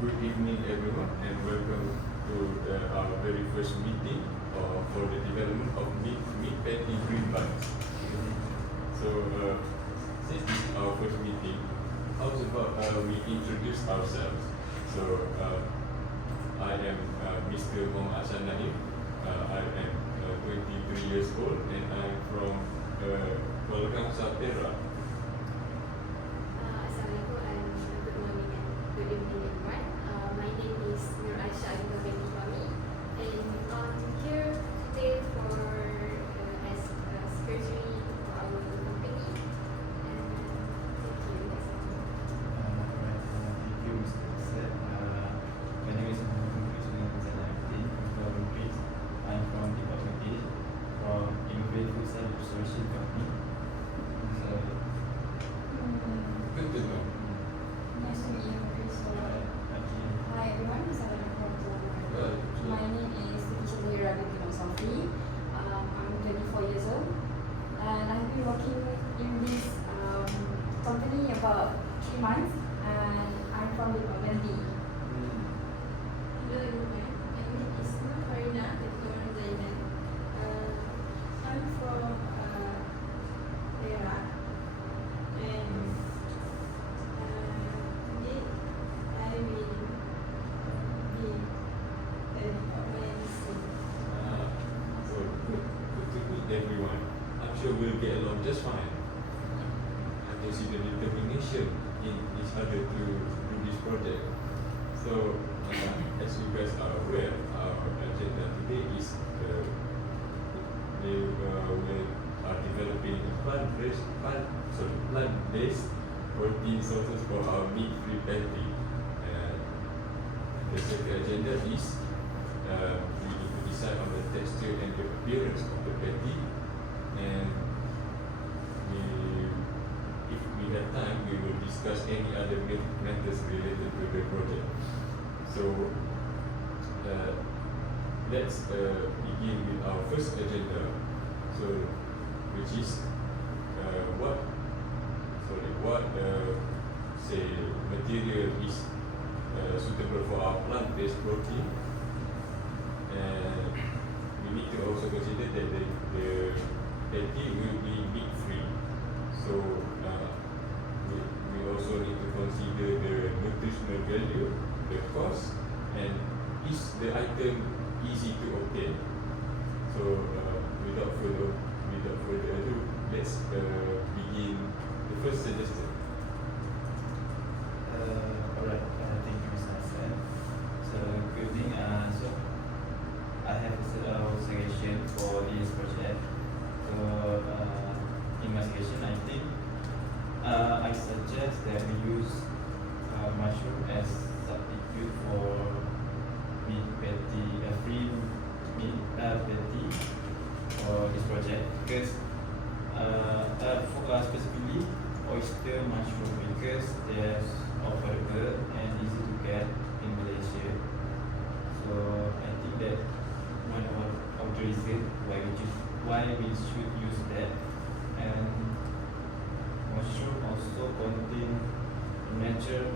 Good evening, everyone, and welcome to our very first meeting for the development of meat patty GreenBites. So, since this is our first meeting, how's about we introduce ourselves? So, I am Mr. Muhammad Hassan Naim. I am 23 years old, and I'm from Kuala Kangsar, Perak. Assalamualaikum and good morning and good evening everyone. My name is Nur Aisha Ibn Mami, and I'm here today for as a secretary for our company. And thank you. Thank you, Mr. Seth. My name is GreenBites. I'm from Department A from Innovative Food Science Restoration Company. So, Good to know. Nice to meet you, Chris. Hi everyone, my name is Teacher Rabbi Safi. I'm 24 years old and I've been working in this company about 3 months and I'm from Department D. Hello everyone, my name is Nur Farina Zainan. I'm from Perak and today I will be a department So good to meet everyone. I'm sure we'll get along just fine. I can see the determination in each other to do this project. So, as you guys are aware, our agenda today is we are developing plant-based protein sources for our meat-free patty. The second agenda is we need to decide on the texture and the appearance of the patty, and if we have time, we will discuss any other matters related to the project. So let's begin with our first agenda. So, which is what say material is suitable for our plant-based protein, and we need to also consider that the patty will be meat-free. So we also need to consider the nutritional value, the cost, and is the item easy to obtain. So without further ado, let's begin the first suggestion. Alright, thank you, Mr. Hassan. So, good evening. So, I have a suggestion for this project. So, in my suggestion, I think I suggest that we use mushroom as substitute for meat patty, free meat patty for this project, because specifically oyster mushroom, because they're affordable and easy to get in Malaysia. So I think that one of the reasons why we should use that. And mushroom also contain natural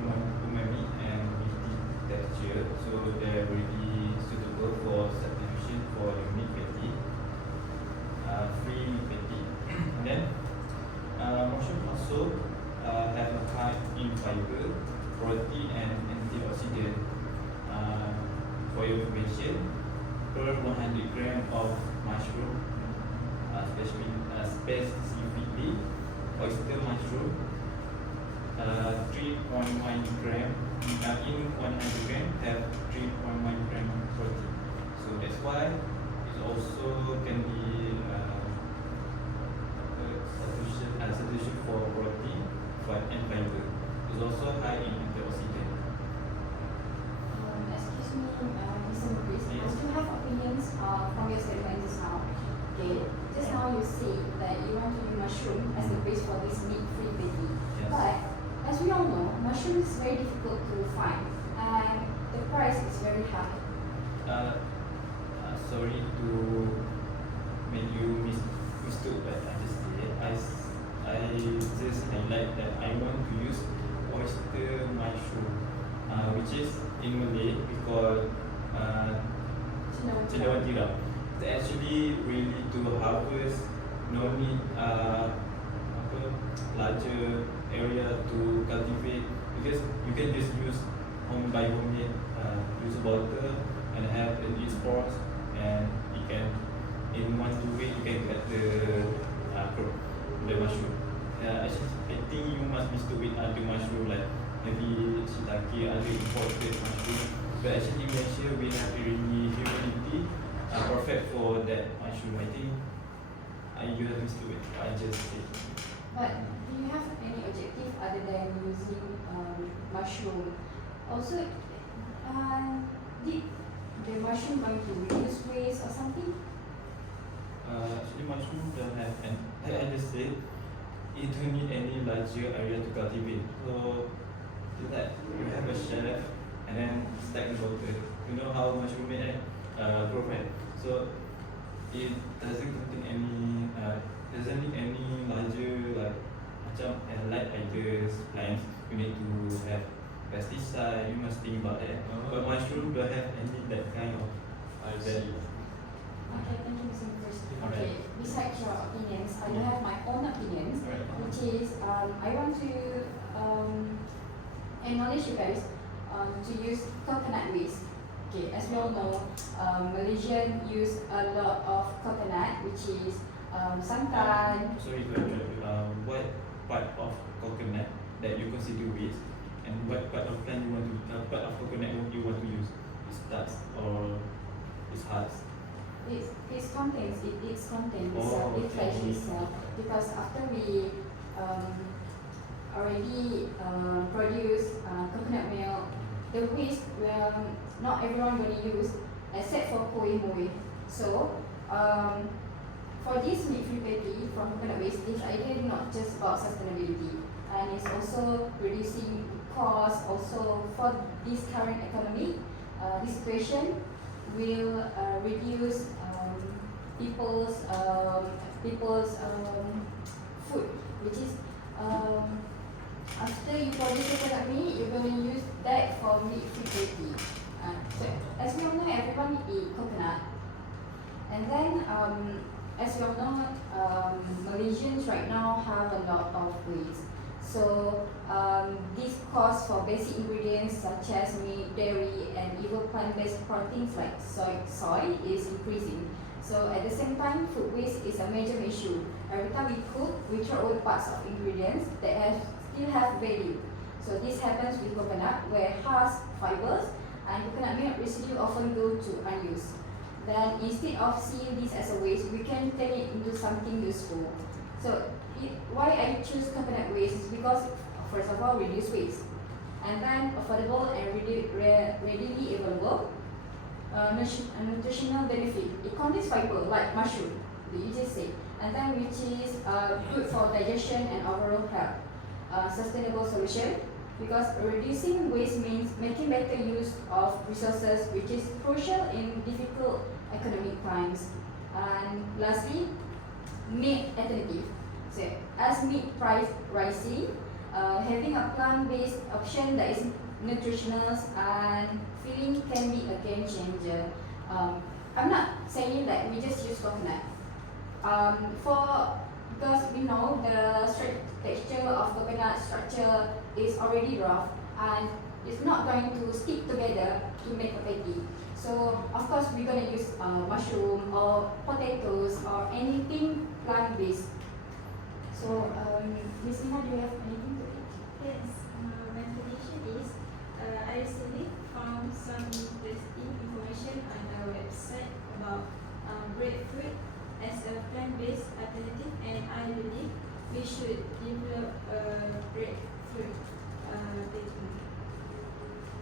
umami and meaty texture, so they're really suitable for substitution for the meat patty, free meat patty. And then mushroom also have a high in fiber, protein and antioxidant. For your information, per 100 gram of mushroom, specifically oyster mushroom, 3.1 gram in 100 gram have 3.1 gram protein. So that's why it also can be substitution for protein, fat and fiber. It's also high in antioxidant. Excuse me, Mr. Chris, I still have opinions from your statement just now. Okay, just now you say that you want to use mushroom as the base for this meat-free patty. Yes. But as we all know, mushroom is very difficult to find and the price is very high. Sorry to make you mistook, but I just highlight that I want to use oyster mushroom which is in Malay we call cendawan tiram. It's actually really to harvest, no need larger area to cultivate, because you can just use home by homemade, use water and have it sports, and you can in 1-2 weeks you can get the crop, the mushroom. Actually, I think you must mix it with other mushroom like maybe shiitake, other imported mushroom. But actually, Malaysia we have really humidity perfect for that mushroom. I think you have mixed it. I just say. But do you have any objective other than using mushroom? Also, did the mushroom going to reduce waste or something? Actually, mushroom don't have, and like I just said, it don't need any larger area to cultivate. So, just like you have a shelf and then stack the water. You know how mushroom made, right? Grow, right? So, it doesn't contain any, doesn't need any larger like macam light ideas plants. You need to have pesticide. You must think about that. But mushroom don't have any that kind of. I see. Okay, thank you, Mr. First. Alright. Okay, besides your opinions, I do have my own opinions, Alright. which is I want to acknowledge you guys to use coconut waste. Okay, as we all know, Malaysian use a lot of coconut, which is sangkan. Sorry to interrupt you. What part of coconut that you consider waste, and what part of plant you want to, part of coconut you want to use? Is starch or is hearts? Its contents, its content Oh, itself, okay. it flesh itself. Because after we already produce coconut milk, the waste will not everyone gonna use except for kue moe. So for this meat-free patty from coconut waste, it's ideally not just about sustainability, and it's also reducing cost. Also for this current economy, this situation will reduce people's food, which is after you produce coconut meat, you're going to use that for meat-free patty. So as we all know, everyone eat coconut, and then as we all know, Malaysians right now have a lot of waste. So this cost for basic ingredients such as meat, dairy, and even plant-based proteins like soy is increasing. So at the same time, food waste is a major issue. Every time we cook, we throw away parts of ingredients that still have value. So this happens with coconut, where harsh fibers and coconut milk residue often go to unused. Then instead of seeing this as a waste, we can turn it into something useful. So why I choose coconut waste is because, first of all, reduce waste, and then affordable and readily available. Nutritional benefit. It contains fiber like mushroom, you just said, and then which is good for digestion and overall health. Sustainable solution, because reducing waste means making better use of resources, which is crucial in difficult economic times. And lastly, meat alternative. So as meat price rising, having a plant-based option that is nutritional and filling can be a game changer. I'm not saying that we just use coconut. Because we know the texture of coconut structure is already rough and it's not going to stick together to make a patty. So of course we're gonna use mushroom or potatoes or anything plant-based. So Miss Ina, do you have anything to add? Yes, my prediction is I recently found some interesting information on our website about breadfruit as a plant-based alternative, and I believe we should develop a breadfruit baking.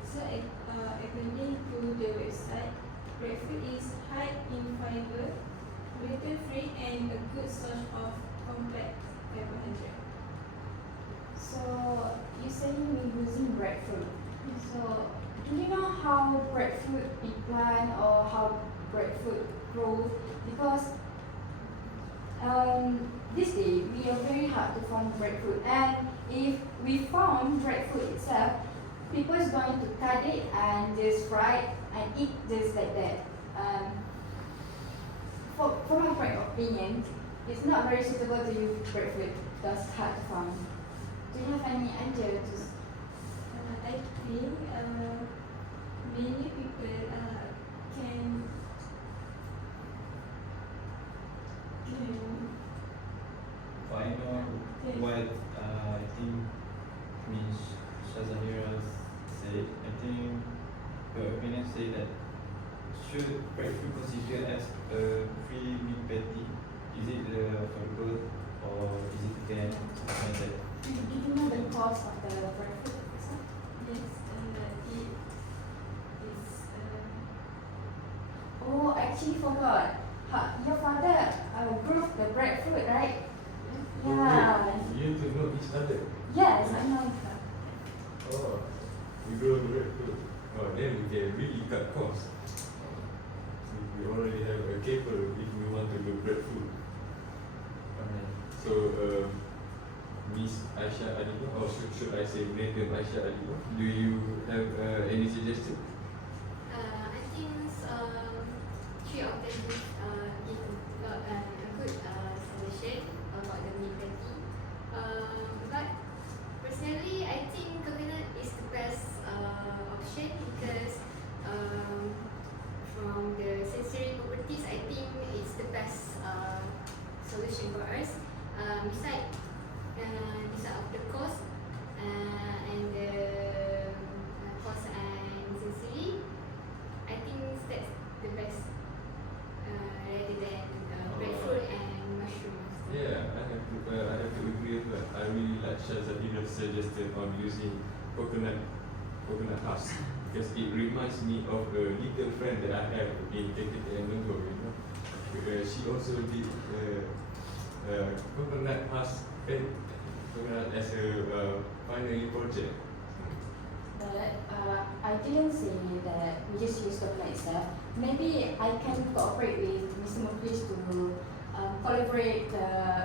So according to the website, breadfruit is high in fiber, gluten-free, and a good source of complex carbohydrate. So you saying we're using breadfruit. So do you know how breadfruit be planted or how breadfruit grows? Because this day we are very hard to find breadfruit, and if we found breadfruit itself, people is going to cut it and just fry it and eat just like that. For my point of opinion, it's not very suitable to use breadfruit. That's hard to find. Do you have any idea to? I think many people can Find out what I think Miss Shazahira said. I think her opinion say that should breadfruit considered as a free meat patty? Is it affordable or is it can like that? Do you know the cost of the breadfruit? yes, it is Oh, I actually forgot. Your father grew the breadfruit, right? Yeah. You to know each other. Yes, I know that. Oh, we grow the breadfruit. Oh, then we can really cut costs. We already have a caper if we want to do breadfruit. So, Miss Aisha Aliba, or should I say Madam Aisha Aliba, do you have any suggestion? I think three of them give a good suggestion about the meat patty. But personally, I think coconut is the best option because from the sensory properties, I think it's the best solution for us. Besides of the cost and the cost and sensory, I think that's the best rather than breadfruit and mushrooms. Yeah, I have to agree with that. I really like Shazadina's suggestion on using coconut husk because it reminds me of a little friend that I have in KKT and Mengo, you know. She also did coconut husk coconut as a final year project. But I didn't say that we just use coconut itself. Maybe I can cooperate with Mr. Muklis to collaborate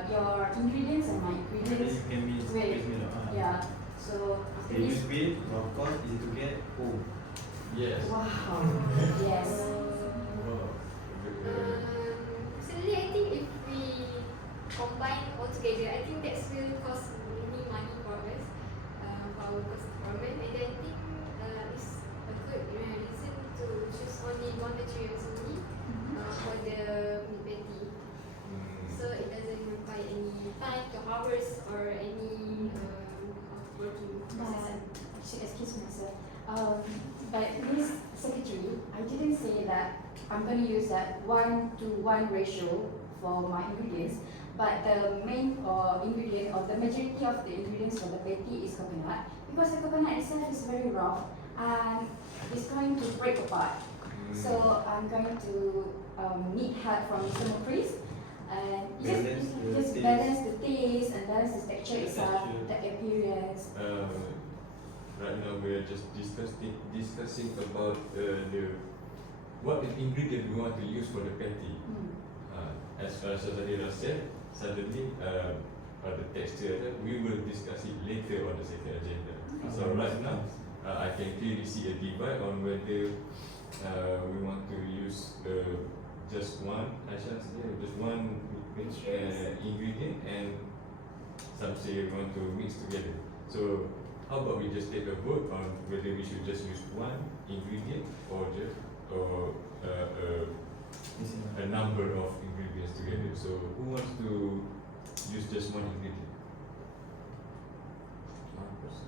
your ingredients and my ingredients. You can mix with, yeah. So after They use this, wheat, of course, easy to get. Oh, Yes. wow, yes. Oh. Personally, I think if we combine all together, I think that will cost many money for us, for our cost department. And I think it's a good reason to choose only one material only for the meat patty. So it doesn't require any time to harvest or any working process. Excuse myself. But Miss Secretary, I didn't say that I'm going to use that 1-to-1 ratio for my ingredients. But the main ingredient or the majority of the ingredients for the patty is coconut because the coconut itself is very rough and it's going to break apart. So I'm going to need help from Mr. Mukris and just balance the taste and balance the texture itself, the appearance. Right now we are just discussing about what ingredient we want to use for the patty. As Shazadira said, suddenly the texture we will discuss it later on the second agenda. So right now I can clearly see a divide on whether we want to use just one, just one ingredient, and some say we want to mix together. So how about we just take a vote on whether we should just use one ingredient or just a number of ingredients together. So who wants to use just one ingredient? One person.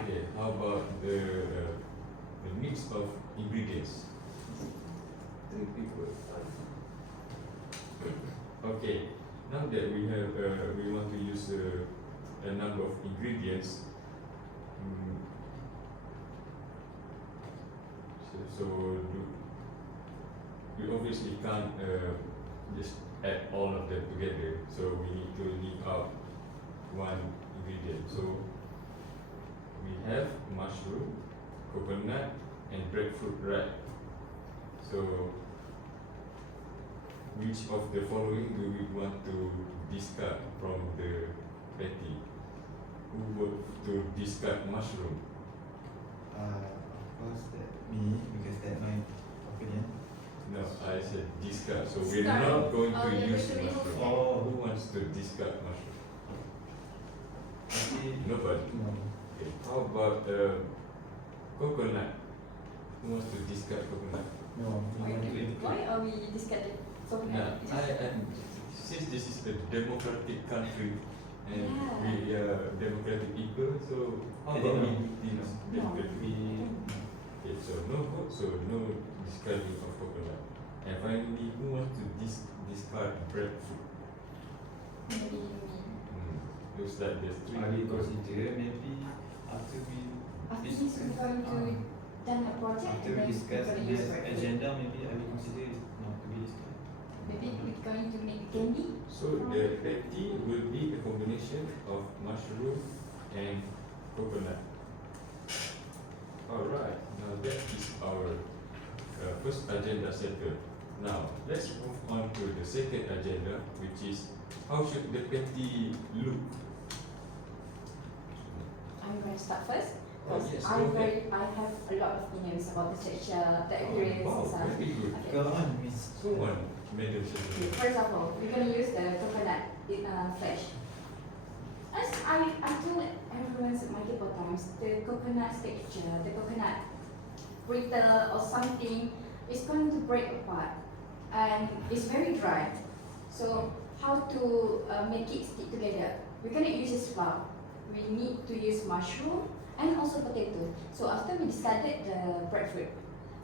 Okay, how about the mix of ingredients? 3 people. Okay, now that we have we want to use a number of ingredients. We obviously can't just add all of them together. So we need to leave out one ingredient. So we have mushroom, coconut, and breadfruit wrap. So which of the following do we want to discard from the patty? who would to discard mushroom? Of course that me, because that's my opinion. No, I said discard. So we're Discard. not going Oh, to you're use going to remove mushroom. them. Oh. Who wants to discard mushroom? Maybe Nobody. no. Okay. How about coconut? Who wants to discard coconut? No, we want to include. Why are we discarding coconut? Nah, since this is a democratic country and Yeah. we are democratic people, so how I about we didn't do this No. democratically? Okay, so no vote, so no discarding of coconut. And finally, who wants to discard breadfruit? Maybe me. Looks like there's three I will people. consider maybe after we After this, we're going to done a project after and we then discuss we're going to the use for it. agenda, maybe I will consider it not to be discussed. Maybe we're going to make candy. So the patty will be a combination of mushroom and coconut. Alright, now that is our first agenda settled. Now let's move on to the second agenda, which is how should the patty look? I'm going to start first. Oh, Because yes, I go ahead. have a lot of opinions about the texture, the Oh, appearance wow, and stuff. very good. Okay. Go on, Miss. So one, Madam Okay, Secretary. for example, we're going to use the coconut flesh. As I told everyone multiple times, the coconut texture, the coconut brittle or something is going to break apart and it's very dry. So how to make it stick together? We're going to use this flour. We need to use mushroom and also potato. So after we discarded the breadfruit,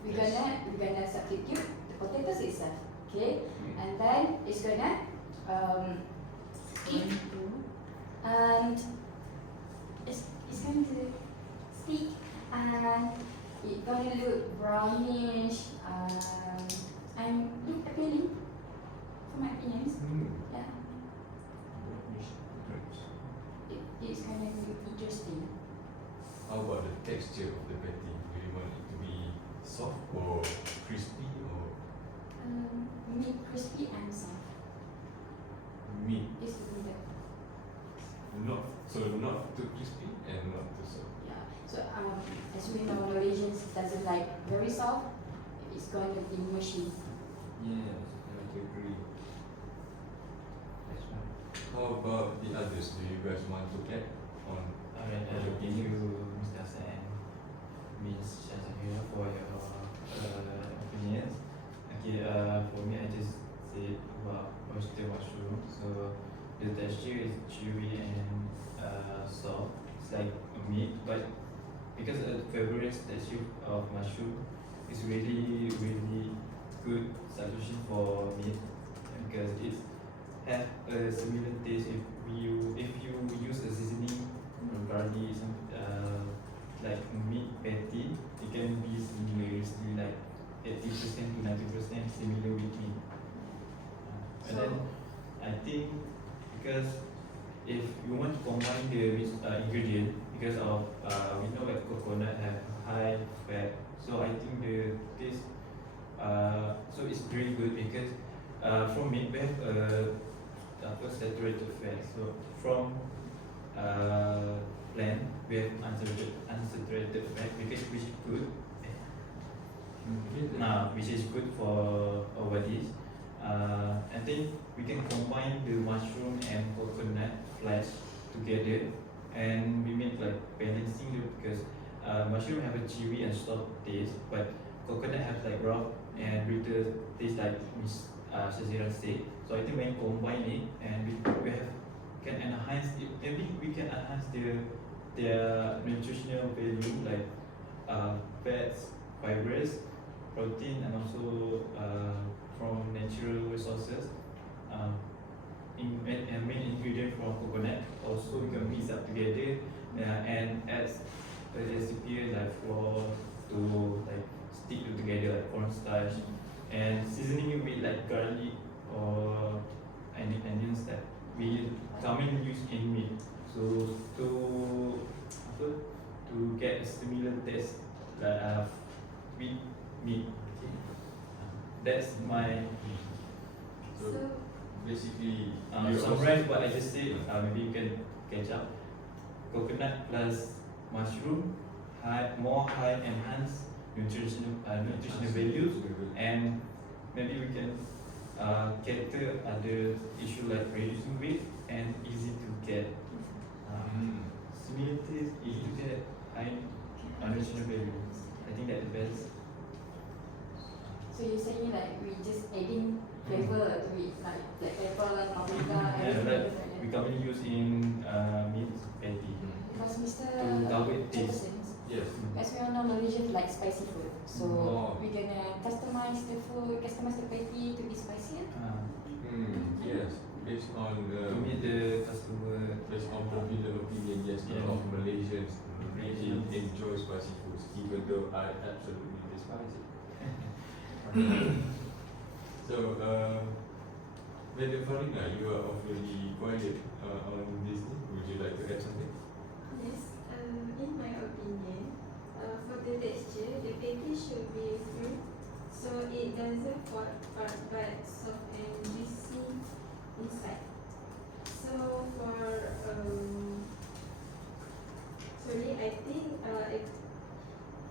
we're Yes. gonna substitute the potatoes itself. Okay, and then it's gonna stick and it's going to stick and it's gonna look brownish and look appealing for my opinions. Yeah, it's gonna look interesting. How about the texture of the patty? Do you want it to be soft or crispy or Meat crispy and soft. meat? It's good. Not too crispy and not too soft. Yeah. So as we know, Norwegians doesn't like very soft. It's going to be mushy. Yes, I would agree. That's right. How about the others? Do you guys want to add on? Alright, thank you, Mr. Hassan and Ms. Shazahira for your opinions. Okay, for me, I just said about oyster mushroom. So the texture is chewy and soft. It's like a meat, but because of the fibrous texture of mushroom, it's really good solution for meat because it have a similar taste if you use a seasoning garlic some like meat patty, it can be similarly like 80% to 90% similar with meat. And then I think because if you want to combine the ingredient because of we know that coconut have high fat, so I think the taste so it's really good because from meat we have saturated fat. So from plant we have unsaturated fat which is good. Which is good for our bodies. I think we can combine the mushroom and coconut flesh together, and we make like balancing it because mushroom have a chewy and soft taste, but coconut have like rough and bitter taste like Miss Shazira said. So I think when you combine it and we have can enhance it, maybe we can enhance their nutritional value like fats, fibers, protein, and also from natural resources. Main ingredient from coconut. Also, we can mix up together and add a recipe like flour to like stick it together like cornstarch, and seasoning it with like garlic or onions that we commonly use in meat. So to get a similar taste with meat. That's my So basically, summarize what I just said. Maybe you can catch up. coconut plus mushroom, more high enhanced nutritional values, and maybe we can cater other issue like reducing weight and easy to get similarities, easy to get high nutritional value. I think that's the best. So you're saying like we just adding flavor to it, like black pepper, paprika, Yeah, everything. like we commonly use in meat patty Because Mr. to target taste. Jefferson, Yes. as we all know, Malaysians like spicy food. So Oh. we're gonna customize the food, customize the patty to be spicier. Yes. Based on To meet the customer. based on popular opinion, yes, a lot of Malaysians really enjoy spicy foods, even though I absolutely despise it. So, Madam Farina, you are awfully quiet on this thing. Would you like to add something? Yes, in my opinion, for the texture, the patty should be firm, so it doesn't fall apart but soft and juicy inside. So for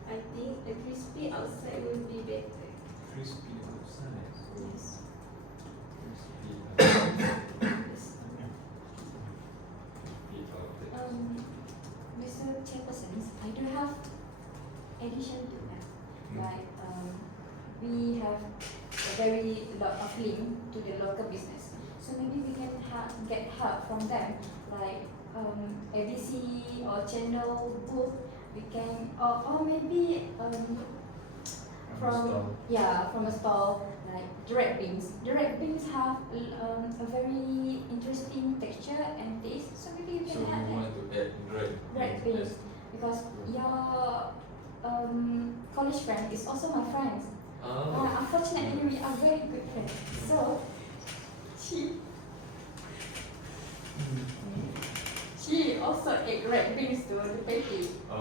I think a crispy outside will be better. Crispy outside. Yes. Crispy outside. Yes. Crispy outside. Mr. Chairperson, I do have addition to that. Like we have a very lot of link to the local business. So maybe we can get help from them, like ABC or channel book. We can or maybe from a stall like direct beans. Direct beans have a very interesting texture and taste. So maybe you So can add you that. want to add Direct beans because your college friend is also my friend. Oh. Unfortunately, we are very good friends. So she also ate red beans to the patty. I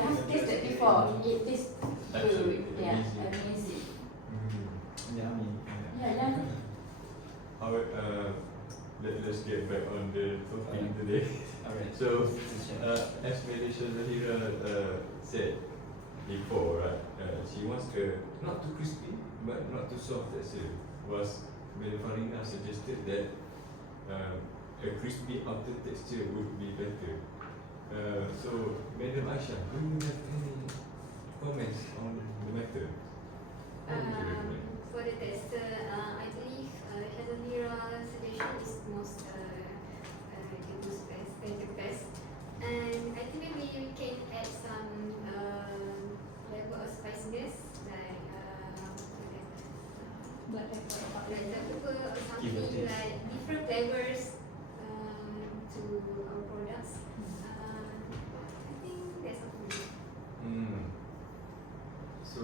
have tasted before. It is good. Absolutely Yeah, amazing. amazing. Yummy. Yeah. Let's get back on the topic today. Alright. So, as Malaysia Zahira said before, right, she wants a not too crispy but not too soft texture. Was Madam Farina suggested that a crispy outer texture would be better. So, Madam Aisha, do you have any comments on the matter? What would you recommend? For the tester, I believe Hazamira's suggestion is most the best. And I think maybe we can add some level of spiciness like Black pepper. black pepper or Give a something taste. like different flavors to our products. I think that's all. So,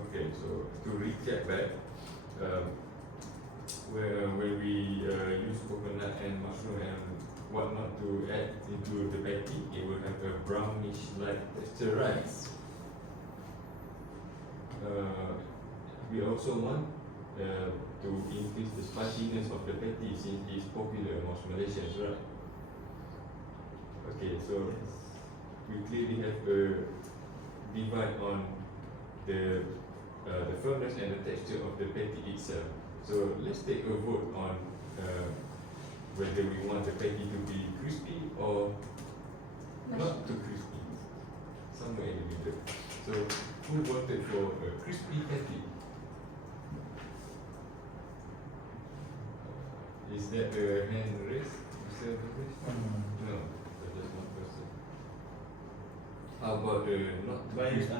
okay, so to recap back, when we use coconut and mushroom and whatnot to add into the patty, it will have a brownish-like texture, right? We also want to increase the spiciness of the patty since it's popular amongst Malaysians, right? Okay, so we clearly have a divide on the firmness and the texture of the patty itself. So let's take a vote on whether we want the patty to be crispy or not too crispy, somewhere in the middle. So who voted for a crispy patty? Is that a hand raised, Mr. Bangladesh? No, so just one person. How about the not too But crispy?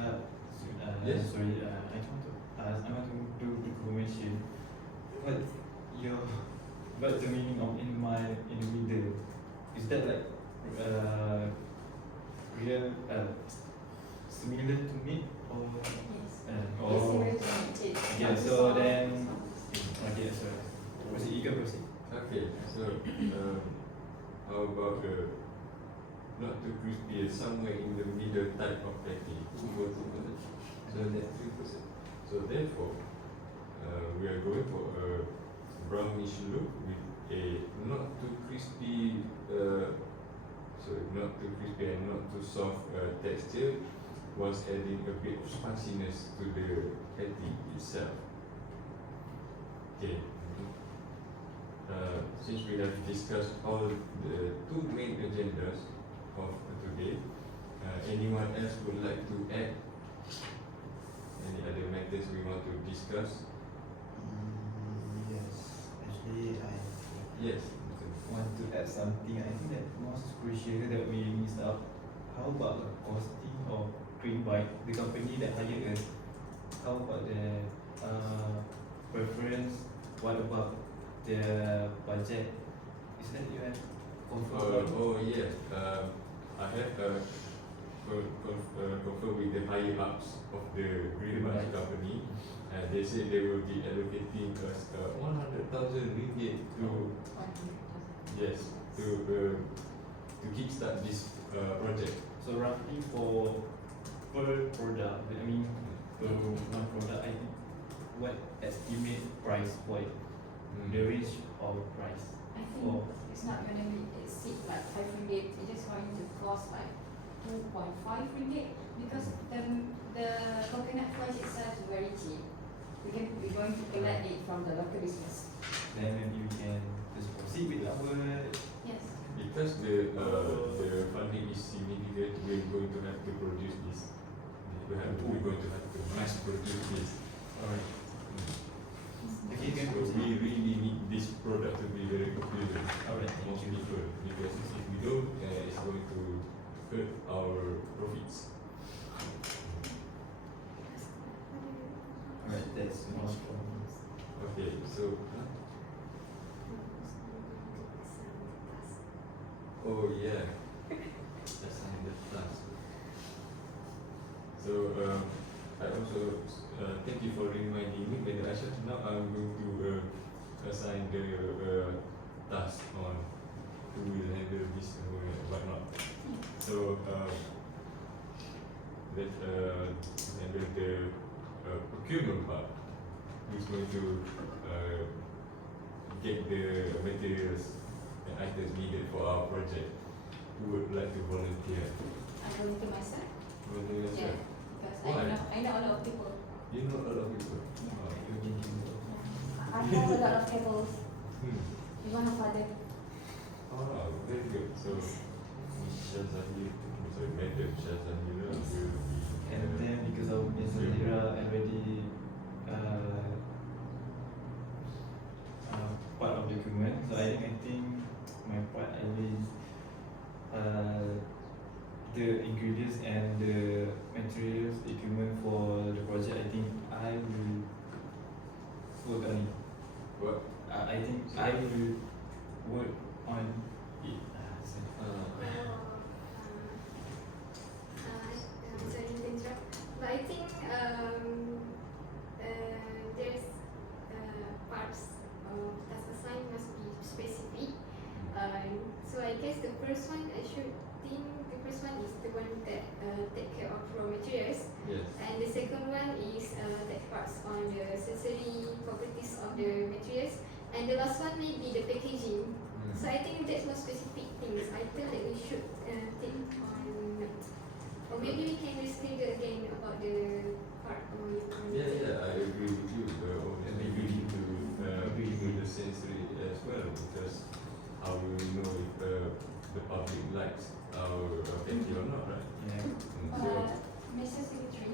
Yes. sorry, I want to do the confirmation. What's the meaning of in the middle? Is that like real similar to meat or Yes. yeah, so then okay, so proceed, you can proceed. Okay, so how about the not too crispy, somewhere in the middle type of patty? Who voted on it? So that's 3%. So therefore, we are going for a brownish look with a not too crispy, not too crispy and not too soft texture, was adding a bit of spiciness to the patty itself. Okay. Since we have discussed all the two main agendas of today, anyone else would like to add any other matters we want to discuss? Yes, actually I Yes. want to add something. I think that most crucial that we missed out. How about the costing of GreenBites, the company that hired us? How about the preference? What about the budget? Is that you have confirmed? Oh yes. I have confirmed with the higher ups of the GreenBites company. They say they will be allocating us 100,000 ringgit to to kickstart this project. So roughly for per product, I mean per one product, I think what estimate price for it? The range of price. I think For it's not gonna be exceed like 5 ringgit. It's just going to cost like 2.5 ringgit because the coconut flesh itself is very cheap. We're going to collect it from the local business. then maybe we can just proceed with our Yes. Because the funding is significant, we're going to have to produce this. We're going to have to mass produce this. alright. Okay, you can So proceed. we really need this product to be very popular Alright, among thank you. people, because if we don't, it's going to hurt our profits. Alright, that's all from Okay, so oh yeah, assign the task. So I also thank you for reminding me. But actually now I'm going to assign the task on who will handle this or whatnot. So let handle the procurement part. Who's going to get the materials and items needed for our project? Who would like to volunteer? I'm going to myself. Volunteer yourself? Because Why? I know a lot of people. You know a lot of people. Yeah. Oh, you need to I have a lot of tables. Hmm. You want a father? Oh, very good. So, Shazahir, sorry, Madam Shazahira will be. and then because of Ms. Zahira already part of the document, so I think my part at least the ingredients and the materials, equipment for the project, I think I will work on it. What? I think I will work on it. Sorry to interrupt, but I think there's parts of task assigned must be specific. So I guess the first one I should think the first one is the one that take care of raw materials, Yes. and the second one is that parts on the sensory properties of the materials, and the last one may be the packaging. So I think that's more specific things. I feel that we should think on, or maybe we can reschedule again about the part on. Yeah, I agree with you. Maybe we need to do the sensory as well, because how will we know if the public likes our packaging or not, right? Yeah. So, Mr. Secretary,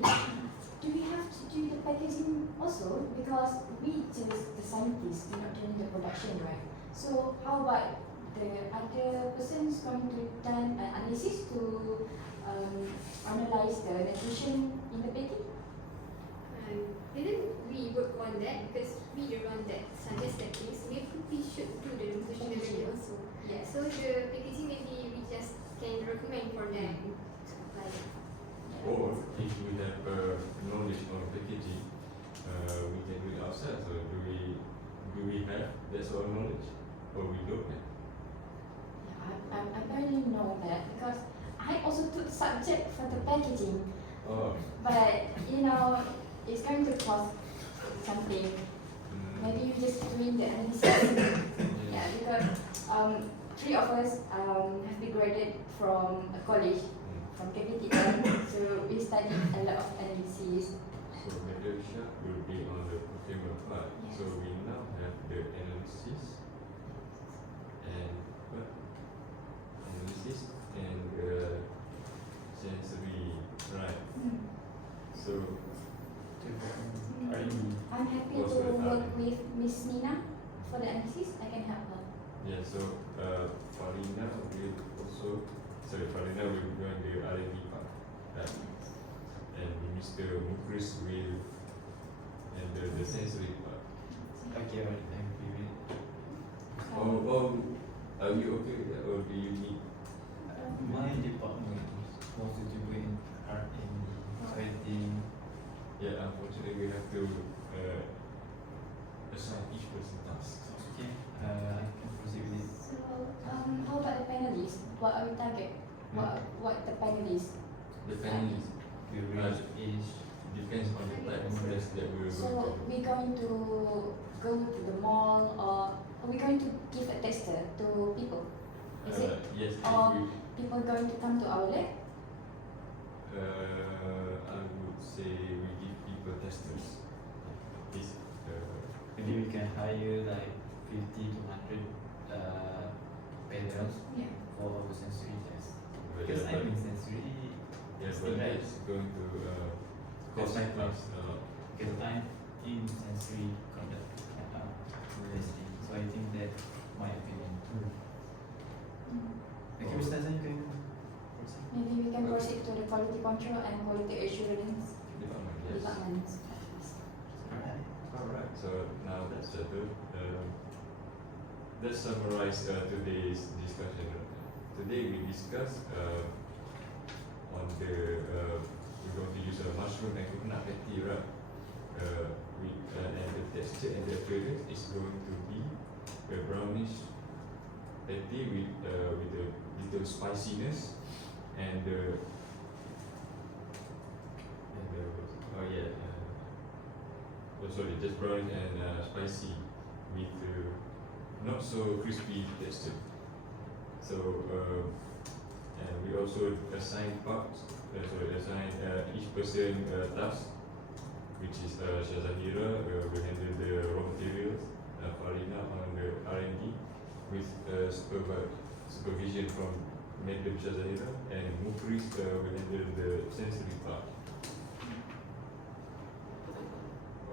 do we have to do the packaging also? Because we just the scientists, we're not doing the production, right? So how about the other person who's going to done an analysis to analyze the nutrition in the packaging? Didn't we work on that because we the one that suggest that things? Maybe we should do the nutrition already also. Yes. So the packaging maybe we just can recommend for them to apply. or if we have knowledge on packaging, we can do it ourselves. So do we have that sort of knowledge, or we don't have? Yeah, I barely know that because I also took subject for the packaging, Oh. but it's going to cost something. Maybe you just doing the analysis. Yeah, because three of us have been graduated from a college, from KPTN, so we studied a lot of analysis. So Malaysia will be on the procurement part. Yes. So we now have the analysis and what? Analysis and sensory, right? So I'm happy Also to work R&D. with Miss Nina for the analysis. I can help her. yeah, so Farina will also, sorry, Farina will join the R&D part, right? And Mr. Mukris will handle the sensory part. Okay, alright, thank you. Or are you okay with that, or do you need? My department is supposed to be in art and so I think Yeah, unfortunately we have to assign each person tasks. okay, I can proceed with it. So, how about the panelists? What are we target? What the panelists? The panelists The range is depends on the type of test that we are So going to do. we're going to go to the mall, or are we going to give a tester to people? Is it? Yes, if Or people going to come to our lab? I would say we give people testers. This, maybe we can hire like 50 to 100 panels Yeah. for our sensory test. but Because yeah, I'm but- in sensory, yeah, it's but like it's going to Cost cost my us a lot. because I'm in sensory conduct testing. So I think that my opinion. Okay, Oh. Ustazah, you can proceed. Maybe we can proceed to the quality control and quality assurance Department, yes. departments. Alright. Alright, so now that's settled. Let's summarize today's discussion. Today we discussed on the we're going to use a mushroom and coconut patty, right? And the texture and the appearance is going to be a brownish patty with a little spiciness and oh yeah. Oh, sorry, just brown and spicy with not so crispy texture. So and we also assign parts. Assign each person task, which is Shazahira will handle the raw materials, Farina on the R&D with supervision from Madam Shazahira, and Mukris will handle the sensory part.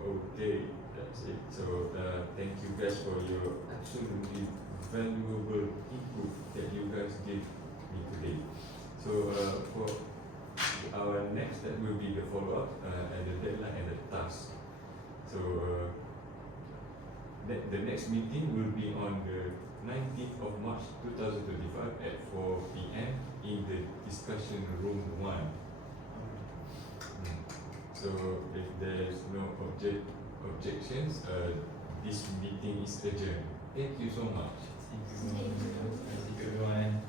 Okay, that's it. So thank you guys for your absolutely valuable input that you guys gave me today. So for our next step will be the follow-up and the deadline and the task. So the next meeting will be on the 19th of March 2025 at 4 p.m. in the discussion room 1. So if there is no objections, this meeting is adjourned. Thank you so much. Thank you. Thank you everyone.